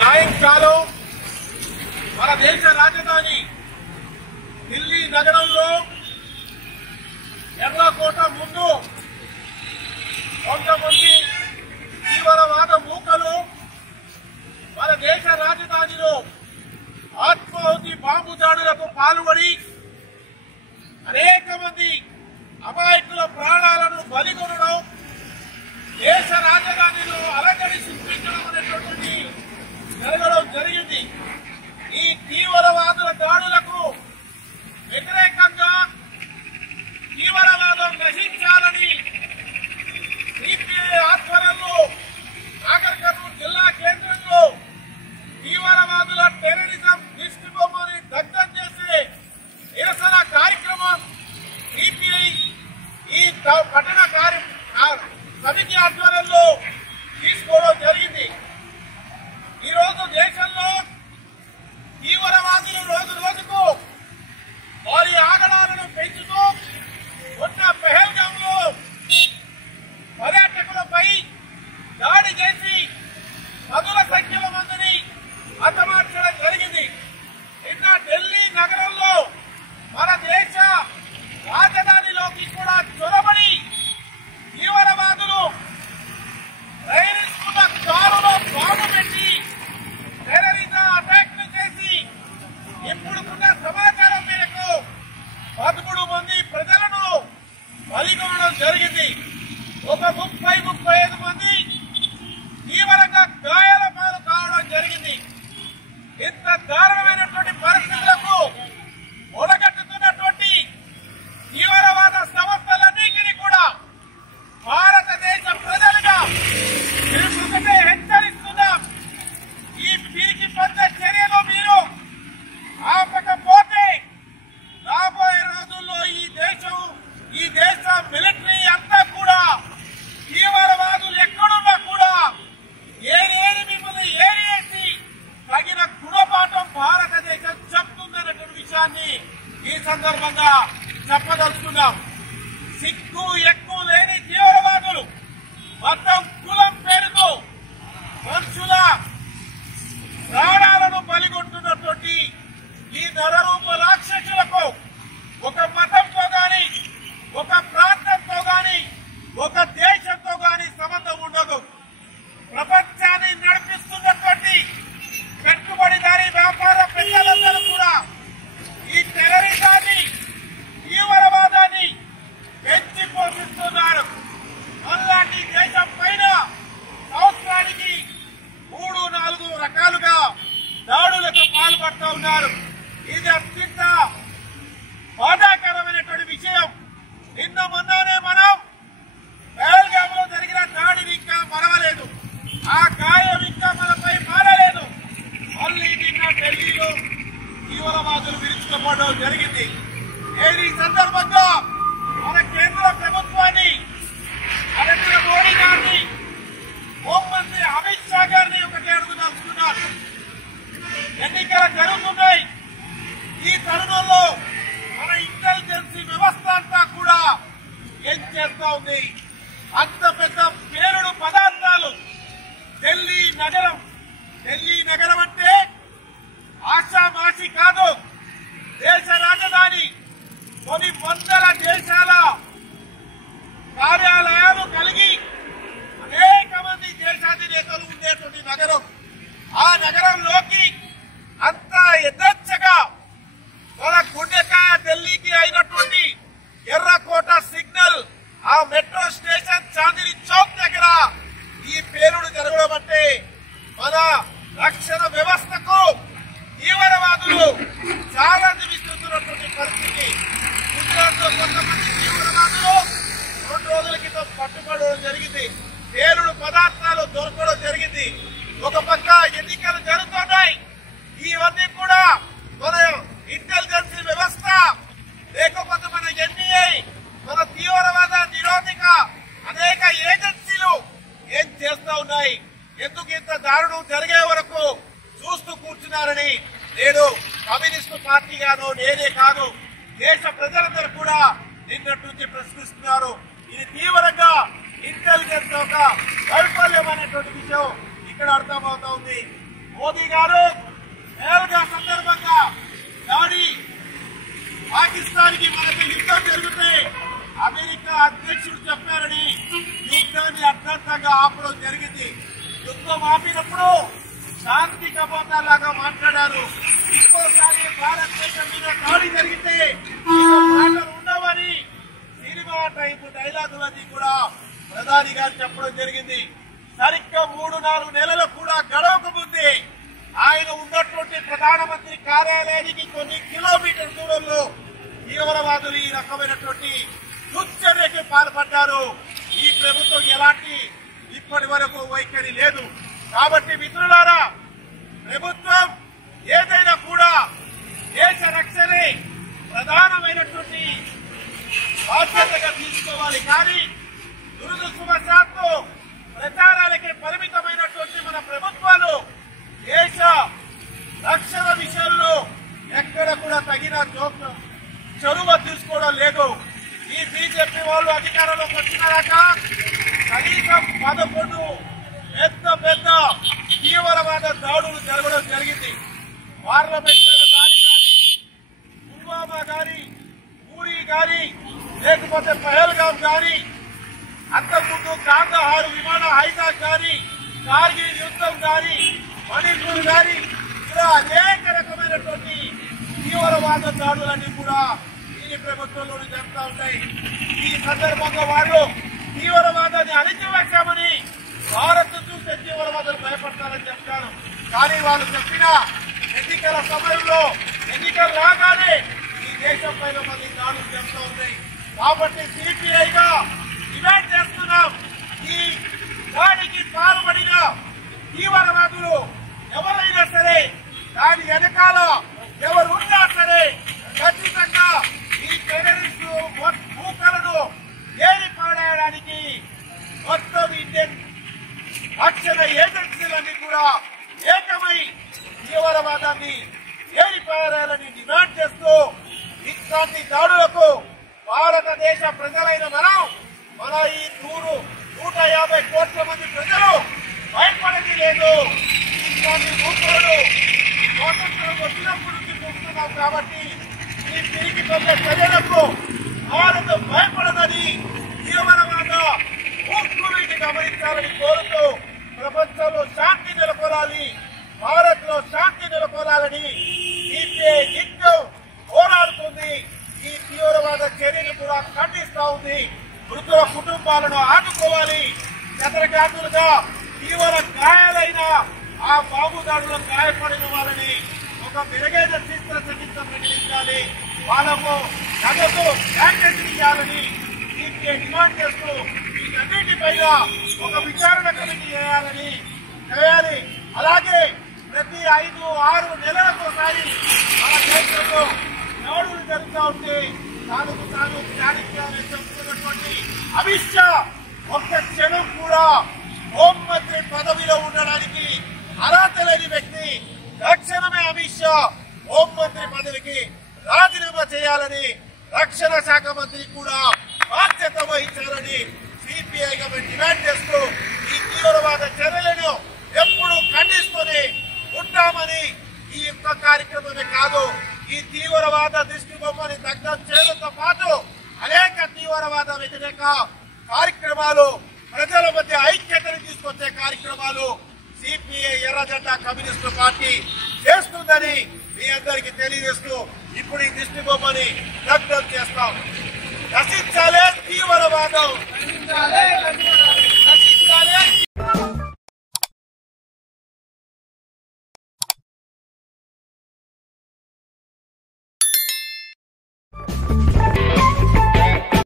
సాయంకాలం మన దేశ రాజధాని ఢిల్లీ నగరంలో ఎర్రకోట ముందు కొంతమంది తీవ్రవాద మూకలు మన దేశ రాజధానిలో ఆత్మాహుతి బాంబు దాడులకు పాల్పడి అనేక మంది అమాయకుల ప్రాణాలను బలిగొనడం, దేశ రాజధానిలో అలజడి సృష్టించడం అనేటువంటి జరగడం జరిగింది. ఈ తీవ్రవాదుల దాడులకు వ్యతిరేకంగా తీవ్రవాదం నశించాలని సిపిఐ ఆధ్వర్యంలో నాగర్ కర్నూలు జిల్లా కేంద్రంలో తీవ్రవాదుల టెర్రరిజం దిష్టి బొమ్మని దగ్ధం చేసే నిరసన కార్యక్రమం సిపిఐ ఈ పట్టణ సమితి ఆధ్వర్యంలో తీసుకోవడం జరిగింది. ఈరోజు దేశంలో తీవ్రవాదులు రోజు రోజుకు వారి ఆగడాలను పెంచుతూ ఉన్న పెహల్గాంలో పర్యాటకులపై దాడి చేసి పదుల సంఖ్యలో మందిని హతమార్చడం జరిగింది. నిన్న ఢిల్లీ నగరంలో మన దేశ రాజధానిలోకి కూడా చొరబడి తీవ్రవాదులు ప్రయాణిస్తున్న కారులో బాంబు పెట్టి టెర్రరిజం అటాక్లు చేసి ఇప్పుడున్న సమాచారం మేరకు 13 మంది ప్రజలను బలిగొనడం జరిగింది. ఒక 30-35 మంది తీవ్రంగా గాయాల పాలు కావడం జరిగింది. ఇంత దారుణమైనటువంటి పరిస్థితులకు ఒడగట్టుతున్నటువంటి తీవ్రవాద సంస్థలన్నింటినీ కూడా భారతదేశ ప్రజలుగా ఒకటే హెచ్చరిస్తున్నాం. ఈ పిరికి పంద చర్యలో మీరు ఆపకపోతే రాబోయే రోజుల్లో ఈ దేశ మిలిటరీ అంతా కూడా తీవ్రవాదులు ఎక్కడున్నా కూడా ఏరేది మిమ్మల్ని ఏరేసి తగిన గుణపాఠం భారతదేశం చెప్తుందనేటువంటి విషయాన్ని ఈ సందర్భంగా చెప్పదలుచుకున్నాం. సిగ్గు ఎక్కువ లేని తీవ్రవాదులు మొత్తం కులం పేరుతో మనుషుల ప్రాణాలను బలిగొంటున్నటువంటి ఈ నరరూప రాక్షసులకు ఒక మతంతో గాని, ఒక ప్రాంతంతో గాని, ఒక దేశంతో గాని సంబంధం ఉండదు. ప్రపంచాన్ని నడిపిస్తున్నటువంటి పెట్టుబడిదారీ వ్యాపార పెద్దలందరూ కూడా ఈ టెర్రరిజాన్ని, తీవ్రవాదాన్ని పెంచి పోషిస్తున్నారు. అలాంటి దేశం పైన సంవత్సరానికి 3-4 రకాలుగా దాడులకు పాల్పడుతూ ఉన్నారు. ఇది అత్యంత బాధాకరమైనటువంటి విషయం. నిన్న మొన్ననే మనం పెహల్గాంలో జరిగిన దాడిని ఇంకా మరవలేదు. ఆ గాయం ఇంకా మనపై మారలేదు. మళ్ళీ నిన్న ఢిల్లీలో తీవ్రవాదులు విరుచుకుపోవడం జరిగింది. ఈ సందర్భంగా మన కేంద్ర ప్రభుత్వాన్ని, నరేంద్ర మోడీ గారిని, హోంమంత్రి అమిత్ షా గారిని ఒకటి అడుగుదలుచుకున్నారు. ఎన్నికలు జరుగుతున్నాయి. ఈ తరుణంలో మన ఇంటెలిజెన్స్ వ్యవస్థ అంతా కూడా ఏం చేస్తా ఉంది? అంత పెద్ద పేరుడు పదార్థాలు ఢిల్లీ నగరం అంటే ఆషామాషి కాదు. దేశ రాజధాని, కొన్ని వందల దేశాల కార్యాలయాలు కలిగి అనేక మంది దేశాధినేతలు ఉండేటువంటి నగరం. ఆ నగరంలోకి అంత యథేచ్ఛగా మన గుండెకాయ ఢిల్లీకి అయినటువంటి ఎర్రకోట సిగ్నల్, ఆ మెట్రో స్టేషన్ చాందిని చౌక్ దగ్గర ఈ పేలుడు జరగడం అంటే మన రక్షణ వ్యవస్థకు తీవ్రవాదులు చాలా విస్తున్నటువంటి పరిస్థితి. గుజరాత్ లో కొంతమంది తీవ్రవాదులు 2 రోజుల క్రితం పట్టుబడడం జరిగింది. పేలుడు పదార్థాలు దొరకడం జరిగింది. ఒక పక్క ఎన్నికలు జరుగుతున్నాయి. ఇవన్నీ కూడా మన ఇంటెలిజెన్స్ వ్యవస్థ, లేకపోతే మన ఎన్ఐఏ, మన తీవ్రవాద నిరోధక అనేక ఏజెన్సీలు ఏం చేస్తా ఉన్నాయి? ఎందుకు ఇంత దారుణం జరిగే వరకు చూస్తూ కూర్చున్నారని నేను కమ్యూనిస్టు పార్టీగాను, నేనే కాదు, దేశ ప్రజలందరూ కూడా నిన్నటి నుంచి ప్రశ్నిస్తున్నారు. ఇది తీవ్రంగా ఇంటెలిజెన్స్ ఒక విషయం ఇక్కడ అర్థమవుతా ఉంది. మోదీ గారు నేరుగా సందర్భంగా దాడి పాకిస్తాన్ కి మనకు యుద్ధం జరిగితే అమెరికా అధ్యక్షుడు చెప్పారని యుద్ధాన్ని అర్థంతంగా ఆపడం జరిగింది. యుద్ధం ఆపినప్పుడు శాంతి కపోతాలాగా మాట్లాడారు. ఇంకోసారి భారతదేశం మీద దాడి జరిగితే మాటలు ఉండవని సినిమా టైపు డైలాగులన్నీ కూడా ప్రధాని గారు చెప్పడం జరిగింది. సరిగ్గా 3-4 నెలలు కూడా గడవక ముందే ఆయన ఉన్నటువంటి ప్రధానమంత్రి కార్యాలయానికి కొన్ని కిలోమీటర్ల దూరంలో తీవ్రవాదులు ఈ రకమైనటువంటి దుశ్చర్యకి పాల్పడ్డారు. ఈ ప్రభుత్వం ఎలాంటి ఇప్పటి వరకు వైఖరి లేదు. కాబట్టి మిత్రులారా, ప్రభుత్వం ఏదైనా కూడా దేశ రక్షణే ప్రధానమైనటువంటి బాధ్యతగా తీసుకోవాలి. కానీ దురదృష్టవశాత్తు ప్రచారాలకి పరిమితమైనటువంటి మన ప్రభుత్వాలు దేశ రక్షణ విషయంలో ఎక్కడ కూడా తగిన చొరవ తీసుకోవడం లేదు. ఈ బీజేపీ వాళ్ళు అధికారంలోకి వచ్చినాక కనీసం 11 పెద్ద తీవ్రవాద దాడులు జరగడం జరిగింది. పార్లమెంట్ దాడి కానీ, పుల్వామా కానీ, పూరి కానీ, లేకపోతే పహల్గాం కానీ, అంతకుముందు కాందహార్ విమాన హైజాక్ కానీ, కార్గిల్ యుద్ధం కానీ, మణిపూర్ కానీ, ఇలా అనేక రకమైనటువంటి తీవ్రవాద దాడులన్నీ కూడా ఈ ప్రభుత్వంలోనే జరుగుతూ ఉంటాయి. ఈ సందర్భంగా వాళ్ళు తీవ్రవాదాన్ని అణిచివేశామని భారత్ చూస్తే తీవ్రవాదులు భయపడతారని చెప్తారు. కానీ వాళ్ళు చెప్పిన ఎన్నికల సమయంలో ఎన్నికలు రాగానే ఈ దేశం పైన మళ్ళీ దాడులు జరుగుతూ ఉన్నాయి. కాబట్టి సిపిఐగా డిమాండ్ చేస్తున్నాం, ఈ దాడికి పాల్పడిన తీవ్రవాదులు ఎవరైనా సరే, దాని వెనకాల ఎవరు ఉన్నా సరే ఖచ్చితంగా ఈ టెర్రరిస్టు మూకలను ఏరిపాడేయడానికి మొత్తం ఇండియన్ రక్షణ ఏజెన్సీలన్నీ కూడా ఏకమై తీవ్రవాదాన్ని ఏరిపారేయాలని డిమాండ్ చేస్తూ ఇట్లాంటి దాడులకు భారతదేశ ప్రజలైన మన ఈ 150 కోట్ల మంది ప్రజలు భయపడది లేదు. ఇట్లాంటి మూకలను స్వాతంత్రం వచ్చినప్పుడు నుంచి చూస్తున్నాం. కాబట్టి ఈ తిరిగి పొందే ప్రజలకు భారత్ భయపడదని తీవ్రవాద మూకుడిని గమనించాలని కోరుతూ ప్రపంచంలో శాంతి నెలకొనాలి, భారత్ లో శాంతి నెలకొనాలని సిపిఐ నిత్యం పోరాడుతుంది. ఈ తీవ్రవాద చర్యను కూడా ఖండిస్తా ఉంది. మృతుల కుటుంబాలను ఆదుకోవాలి. శతరగాతులుగా తీవ్ర గాయాలైన ఆ బాంబు దాడులో గాయపడిన వాళ్ళని ఒక మెరుగైన చికిత్స ప్రకటించాలి. వాళ్ళకు నగదు ప్యాకేజీ ఇవ్వాలని సిపిఐ డిమాండ్ చేస్తూ వీటన్నిటిపైన ఒక విచారణ కమిటీ చేయాలి. అలాగే ప్రతి 5-6 నెలలకోసారి మన దేశంలో దాడులు జరుగుతూ ఉంటే తాను చారిత్రాన్ని చెబుతున్నటువంటి అమిత్ షా ఒక్క క్షణం కూడా హోంమంత్రి పదవిలో ఉండడానికి అర్హత లేని వ్యక్తి. తక్షణమే అమిత్ షా హోంమంత్రి పదవికి రాజీనామా చేయాలని, రక్షణ శాఖ మంత్రి కూడా బాధ్యత వహించాలని సిపిఐగా మేము డిమాండ్ చేస్తూ ఈ తీవ్రవాద చర్యలను ఎప్పుడు ఖండిస్తూనే ఉంటామని ఈ యొక్క కార్యక్రమమే కాదు, ఈ తీవ్రవాద దృష్టి బొమ్మని దగ్ధం చేయడంతో పాటు అనేక తీవ్రవాద వ్యతిరేక కార్యక్రమాలు, ప్రజల మధ్య ఐక్యతను తీసుకొచ్చే కార్యక్రమాలు సిపిఐ ఎర్రజెండా కమ్యూనిస్టు పార్టీ చేస్తుందని మీ అందరికీ తెలియజేస్తూ ఇప్పుడు ఈ దృష్టి బొమ్మని దగ్ధం చేస్తాం. నశించాలే తీవ్రవాదం,